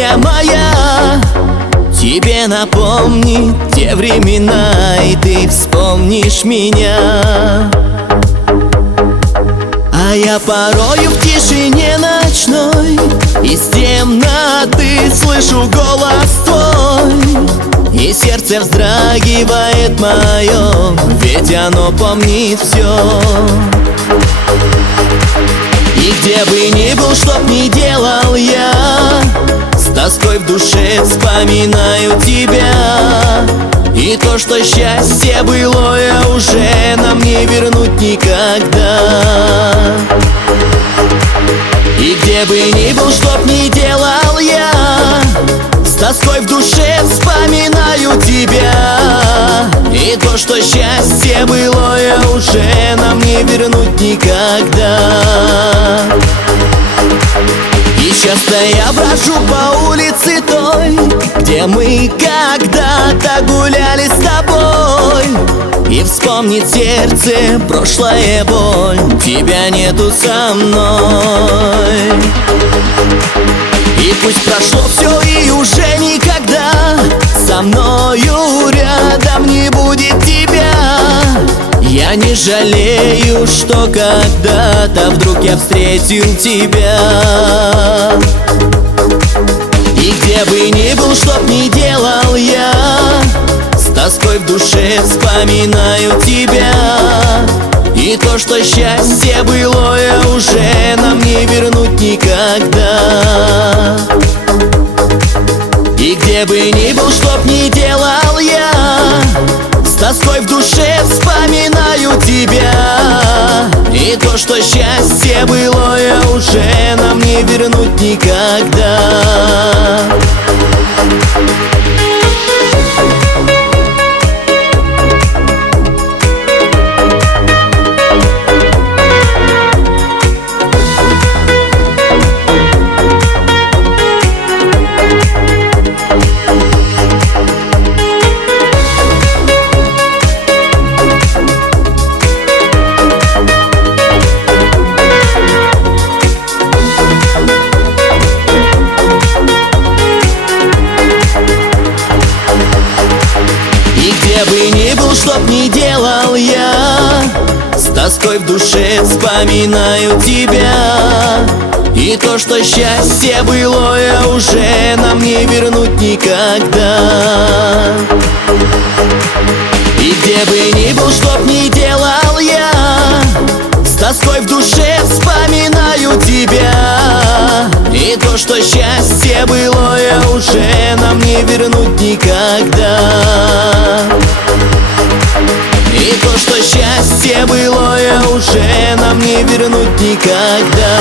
песня моя тебе напомнит те времена, и ты вспомнишь меня. А я порою в тишине ночной из темноты слышу голос твой, и сердце вздрагивает мое, ведь оно помнит все. И где бы ни был, чтоб ни делал я, с тоской в душе вспоминаю тебя. И то, что счастье былое уже нам не вернуть никогда. И где бы ни был, чтоб ни делал я, с тоской в душе вспоминаю тебя. И то, что счастье былое уже нам не вернуть никогда. И часто я брожу по улице той, где мы когда-то гуляли с тобой, и вспомнит сердце прошлая боль, тебя нету со мной. И пусть прошло все и уже никогда со мною рядом не будет тебя. Я не жалею, что когда-то вдруг я встретил тебя. И где бы ни был, чтоб ни делал я, с тоской в душе вспоминаю тебя. И то, что счастье былое уже нам не вернуть никогда. И где бы ни был, чтоб ни делал я, с тоской в душе вспоминаю тебя. И то, что счастье былое уже нам не вернуть никогда. Где бы ни был, чтоб ни делал я, с тоской в душе вспоминаю тебя. И то, что счастье былое уже нам не вернуть никогда. И где бы ни был, чтоб ни делал я, с тоской в душе вспоминаю тебя. И то, что счастье былое уже нам не вернуть никогда. И то, что счастье былое уже нам не вернуть никогда.